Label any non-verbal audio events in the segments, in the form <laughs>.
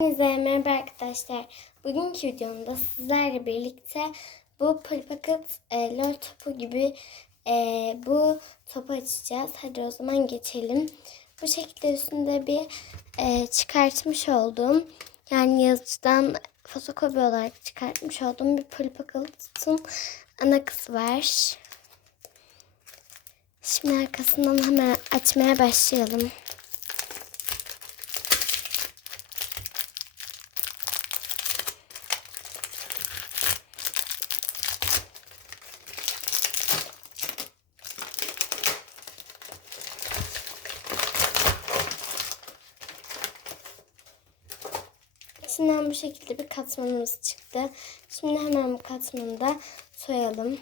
Hepinize merhaba arkadaşlar. Bugünkü videomda sizlerle birlikte bu Polipakıt e, lol topu gibi e, bu topu açacağız. Hadi o zaman geçelim. Bu şekilde üstünde bir e, çıkartmış olduğum yani yazıcıdan fotokopi olarak çıkartmış olduğum bir Polipakıt'ın ana kısmı var. Şimdi arkasından hemen açmaya başlayalım. İçinden bu şekilde bir katmanımız çıktı. Şimdi hemen bu katmanı da soyalım.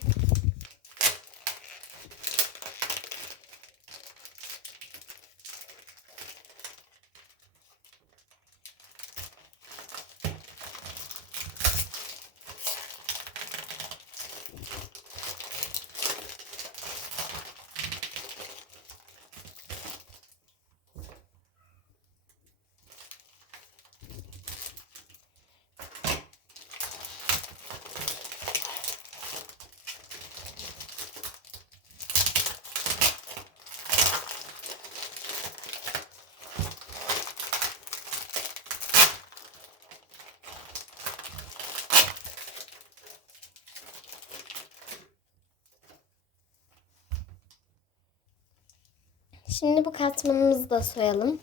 Şimdi bu katmanımızı da soyalım.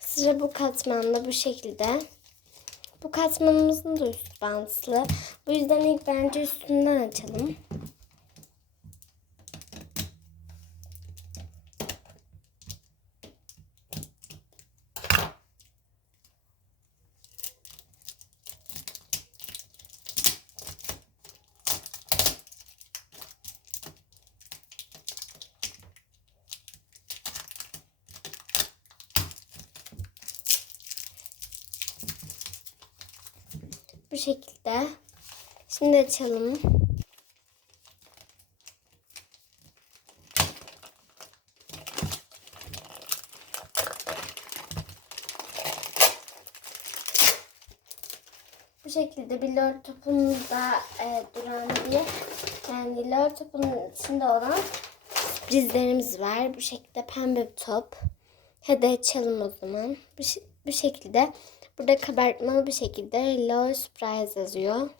Sıra bu katmanda bu şekilde. Bu katmanımızın da üstü bantlı. Bu yüzden ilk bence üstünden açalım. Şekilde. Şimdi açalım. Bu şekilde bir lor topunda e, duran bir yani lor topunun içinde olan sürprizlerimiz var. Bu şekilde pembe bir top. Hadi açalım o zaman. Bu, bu şekilde burada kabartmalı bir şekilde Lol Surprise yazıyor.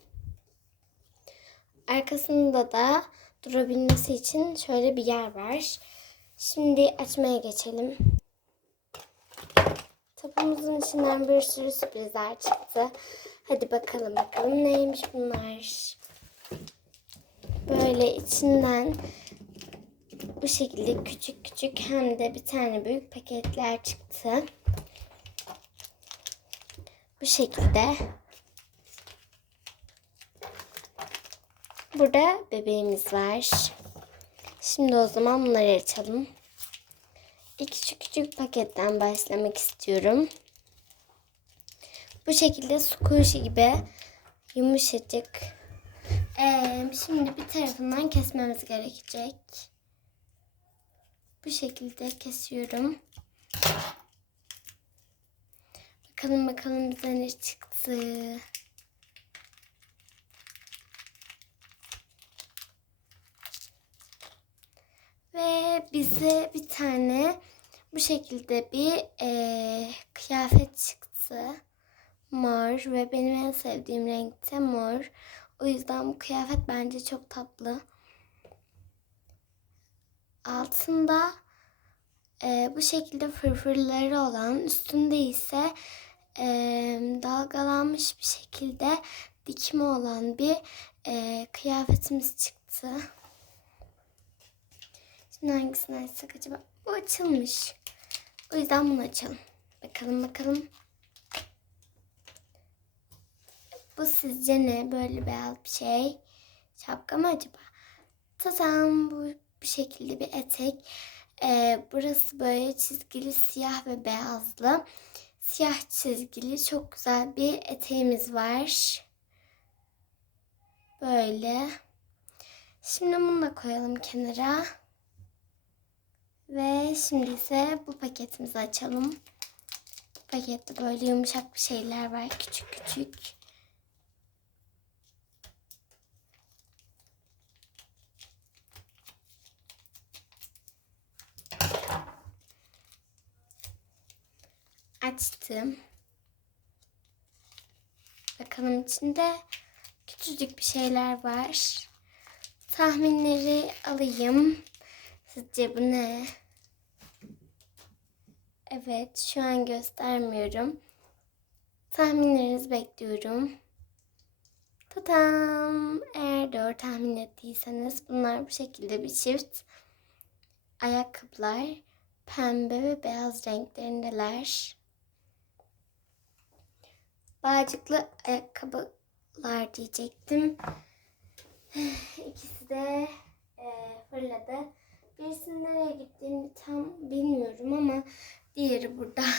Arkasında da durabilmesi için şöyle bir yer var. Şimdi açmaya geçelim. Topumuzun içinden bir sürü sürprizler çıktı. Hadi bakalım bakalım neymiş bunlar. Böyle içinden bu şekilde küçük küçük hem de bir tane büyük paketler çıktı. Bu şekilde. Burada bebeğimiz var. Şimdi o zaman bunları açalım. İlk küçük küçük paketten başlamak istiyorum. Bu şekilde squishy gibi yumuşacık. Ee, şimdi bir tarafından kesmemiz gerekecek. Bu şekilde kesiyorum. Bakalım bakalım bize ne çıktı. Ve bize bir tane bu şekilde bir eee, kıyafet çıktı. Mor ve benim en sevdiğim renk de mor. O yüzden bu kıyafet bence çok tatlı. Altında eee, bu şekilde fırfırları olan, üstünde ise eee, dalgalanmış bir şekilde dikme olan bir eee, kıyafetimiz çıktı. Şimdi hangisini açsak acaba? Bu açılmış. O yüzden bunu açalım. Bakalım bakalım. Bu sizce ne? Böyle beyaz bir şey. Şapka mı acaba? Tadam bu bir şekilde bir etek. Ee, burası böyle çizgili siyah ve beyazlı. Siyah çizgili çok güzel bir eteğimiz var. Böyle. Şimdi bunu da koyalım kenara. Ve şimdi ise bu paketimizi açalım. Pakette böyle yumuşak bir şeyler var. Küçük küçük. Açtım. Bakalım içinde küçücük bir şeyler var. Tahminleri alayım. Sizce bu ne? Evet, şu an göstermiyorum. Tahminlerinizi bekliyorum. Tatam! Eğer doğru tahmin ettiyseniz bunlar bu şekilde bir çift. Ayakkabılar pembe ve beyaz renklerindeler. Bağcıklı ayakkabılar diyecektim. <sighs> İkisi de e, fırladı. Birisinin nereye gittiğini tam bilmiyorum ama diğeri burada. <laughs>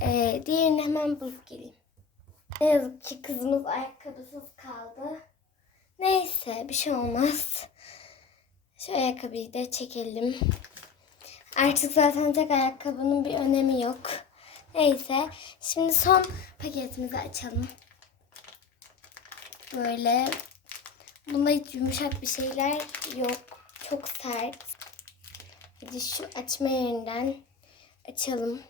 E, diğerini hemen bulup geleyim. Ne yazık ki kızımız ayakkabısız kaldı. Neyse bir şey olmaz. Şu ayakkabıyı da çekelim. Artık zaten tek ayakkabının bir önemi yok. Neyse. Şimdi son paketimizi açalım. Böyle. Bunda hiç yumuşak bir şeyler yok. Çok sert. Hadi şu açma yerinden açalım.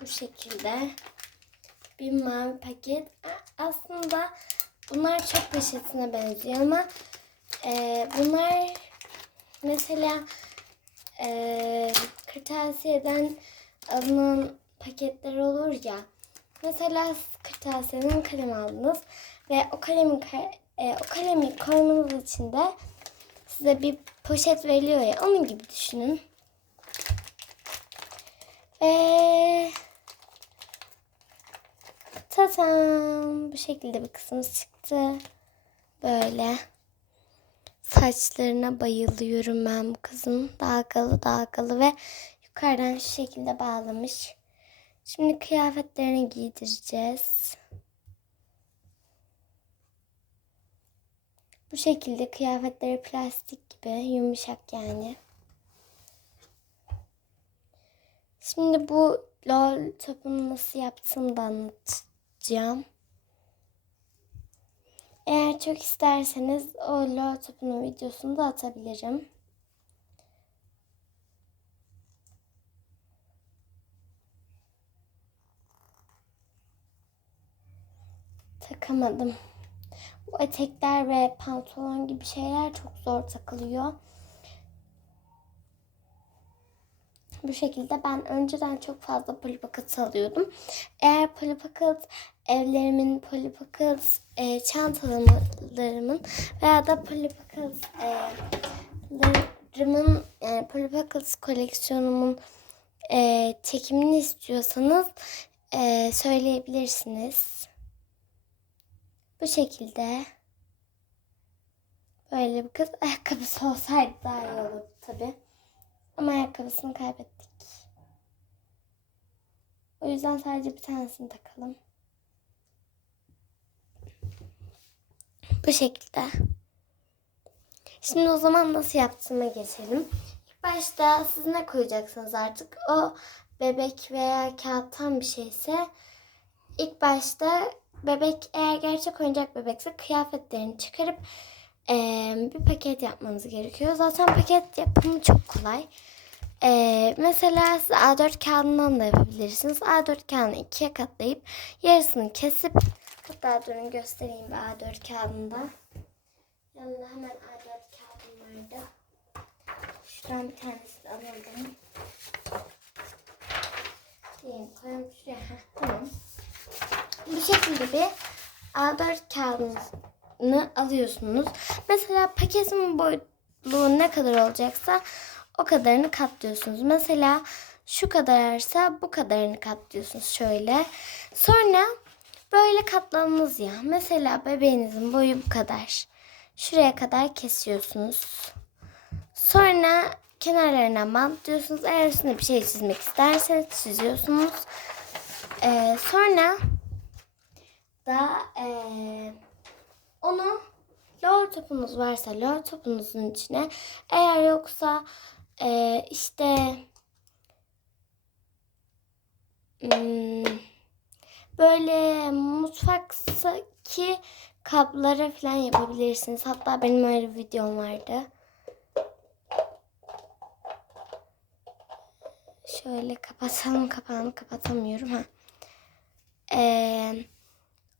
Bu şekilde bir mavi paket. Aslında bunlar çok poşetine benziyor ama e, bunlar mesela e, kırtasiyeden alınan paketler olur ya. Mesela siz kırtasiyenin kalem aldınız ve o kalemin ka- e, o kalemi koymanız için de size bir poşet veriliyor ya onun gibi düşünün. Ve Tatam. Bu şekilde bir kısmımız çıktı. Böyle. Saçlarına bayılıyorum ben bu kızın. Dalgalı dalgalı ve yukarıdan şu şekilde bağlamış. Şimdi kıyafetlerini giydireceğiz. Bu şekilde kıyafetleri plastik gibi yumuşak yani. Şimdi bu lol topunu nasıl yaptığımı da anlatacağım. Eğer çok isterseniz o topunun videosunu da atabilirim. Takamadım. Bu etekler ve pantolon gibi şeyler çok zor takılıyor. Bu şekilde ben önceden çok fazla polipakat alıyordum. Eğer polipakat evlerimin, polipakat e, çantalarımın veya da polipakat e, yani polipakat koleksiyonumun e, çekimini istiyorsanız e, söyleyebilirsiniz. Bu şekilde böyle bir kız ayakkabısı olsaydı daha iyi olurdu. Ayakkabısını kaybettik. O yüzden sadece bir tanesini takalım. Bu şekilde. Şimdi o zaman nasıl yaptığıma geçelim. İlk başta siz ne koyacaksınız artık? O bebek veya kağıttan bir şeyse ilk başta bebek eğer gerçek oyuncak bebekse kıyafetlerini çıkarıp eee, bir paket yapmanız gerekiyor. Zaten paket yapımı çok kolay. Eee, mesela siz A4 kağıdından da yapabilirsiniz. A4 kağıdını ikiye katlayıp yarısını kesip hatta durun göstereyim bir A4 kağıdında. Yanında hemen A4 kağıdım vardı. Şuradan bir tanesini alalım. Diyelim koyalım şuraya. Tamam. Bu şekilde bir A4 kağıdını alıyorsunuz. Mesela paketin boyutluğu ne kadar olacaksa o kadarını katlıyorsunuz. Mesela şu kadarsa bu kadarını katlıyorsunuz şöyle. Sonra böyle katladınız ya. Mesela bebeğinizin boyu bu kadar. Şuraya kadar kesiyorsunuz. Sonra kenarlarına bantlıyorsunuz. Eğer üstüne bir şey çizmek isterseniz çiziyorsunuz. Ee, sonra da ee, onu lor topunuz varsa lor topunuzun içine eğer yoksa ee, işte hmm, böyle mutfaktaki kaplara falan yapabilirsiniz. Hatta benim öyle bir videom vardı. Şöyle kapatalım kapağını kapatamıyorum ha. Ee,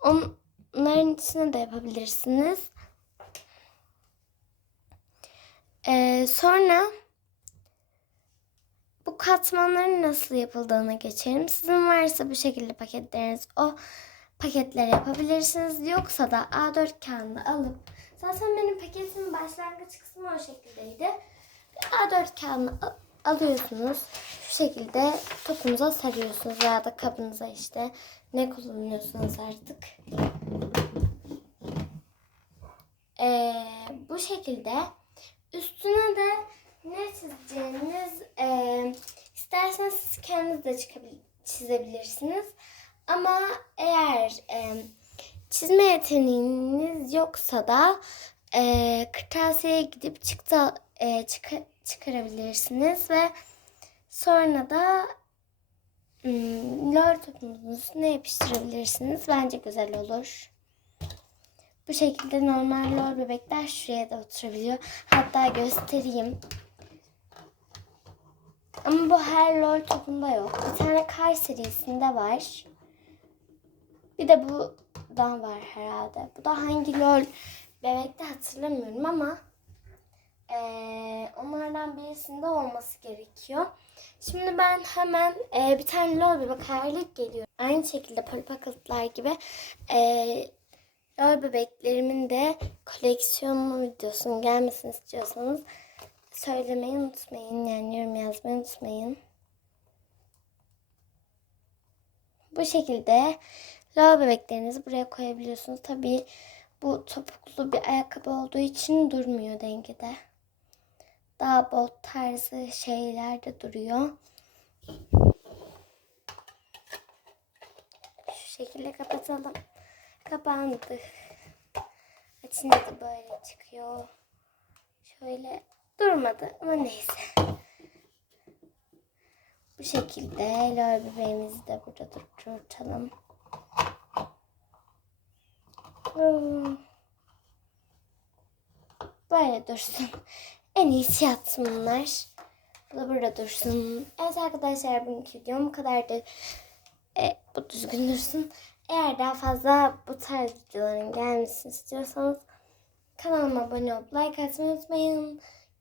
onların içine de yapabilirsiniz. Ee, sonra bu katmanların nasıl yapıldığına geçelim. Sizin varsa bu şekilde paketleriniz o paketler yapabilirsiniz. Yoksa da A4 kağıdını alıp zaten benim paketimin başlangıç kısmı o şekildeydi. A4 kağıdını al- alıyorsunuz. Şu şekilde topunuza sarıyorsunuz veya da kabınıza işte ne kullanıyorsunuz artık. Ee, bu şekilde üstüne de ne çizeceğiniz e, isterseniz siz kendiniz de çıkabil- çizebilirsiniz. Ama eğer e, çizme yeteneğiniz yoksa da e, kırtasiyeye gidip çıktı e, çıka- çıkarabilirsiniz ve sonra da hmm, lor topunuzun üstüne yapıştırabilirsiniz. Bence güzel olur. Bu şekilde normal lor bebekler şuraya da oturabiliyor. Hatta göstereyim. Ama bu her lol topunda yok. Bir tane kar serisinde var. Bir de bundan var herhalde. Bu da hangi lol bebekte hatırlamıyorum ama eee, onlardan birisinde olması gerekiyor. Şimdi ben hemen eee, bir tane lol bebek ayarlayıp geliyorum. Aynı şekilde polipakıtlar gibi eee lol bebeklerimin de koleksiyonlu videosunun gelmesini istiyorsanız söylemeyi unutmayın. Yani yorum yazmayı unutmayın. Bu şekilde lava bebeklerinizi buraya koyabiliyorsunuz. Tabii bu topuklu bir ayakkabı olduğu için durmuyor dengede. Daha bot tarzı şeyler de duruyor. Şu şekilde kapatalım. Kapandı. Açınca da böyle çıkıyor. Şöyle durmadı ama neyse. Bu şekilde lor bebeğimizi de burada durturtalım. Hmm. Böyle dursun. En iyisi yatsın bunlar. Bu da burada dursun. Evet arkadaşlar bugünkü videom bu kadardı. E, bu düzgün dursun. Eğer daha fazla bu tarz videoların gelmesini istiyorsanız kanalıma abone olup like atmayı unutmayın.